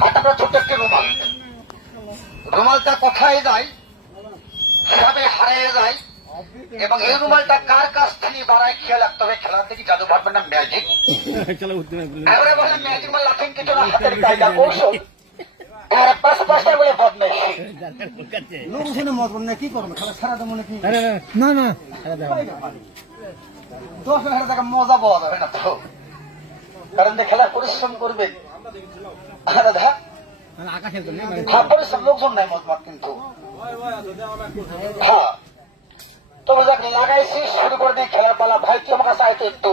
হাতাটা ছোট্ট একটি রুমাল, রুমালটা কোথায় যায়, কিভাবে হারিয়ে যায় এবং এই রুমালটা কার কাছ থেকে বাড়ায় খেয়াল রাখতে হবে। খেলার দিকে জাদু ভাববেন না, ম্যাজিক। এবারে বললাম ম্যাজিক বা লাফিং কিছু না, হাতের কায়দা কৌশল। এবারে পাঁচটা বলে বদমাইশি লোক শুনে মত না কি করবে, খেলা সারা দেবো নাকি? না না 10,000 টাকা মজা পাওয়া যাবে না তো, কারণ খেলা পরিশ্রম করবে। পরিশ্রম লোকজন নাই মজমাত, কিন্তু হ্যাঁ তবে যাক লাগাইছি শুরু করে দিই খেলার পালা। ভাই তুই আমার কাছে আইতে একটু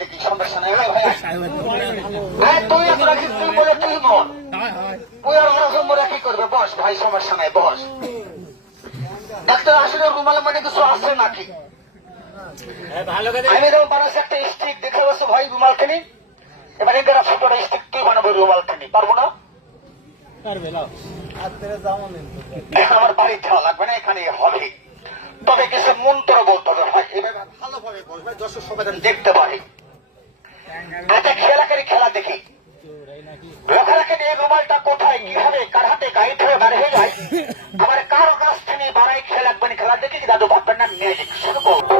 দেখি সমস্যা নেই ভাই, তুই এত রাখিস তুই বলে তুই মন তুই আর ওরা কি করবে, বস ভাই সমস্যা নাই বস। ডাক্তার আসলে রুমালের মানে কিছু আছে নাকি? আমি যেমন বানাচ্ছি একটা স্টিক দেখে বসে ভাই রুমাল খানি, এবার এখানে ছোটটা স্টিক তুই বানাবো রুমাল খানি, পারবো না? আমার বাড়ির যাওয়া লাগবে না, এখানে হবে। তবে কিছু মন্ত্র বলতে হবে, ভালোভাবে বলবে দর্শক সবাই দেখতে পারে। একটা খেলা দেখি, ওখানে এই রুমালটা কোথায় কিভাবে কার হাতে গাইড হয়ে বার হয়ে যায়, আবার কারো কাছ থেকে বাড়াই খেলা লাগবে। খেলা দেখি দাদু ভাববেন না, ম্যাজিক শুরু করবো।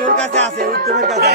তোর কাছে আছে, উত্তমের কাছে।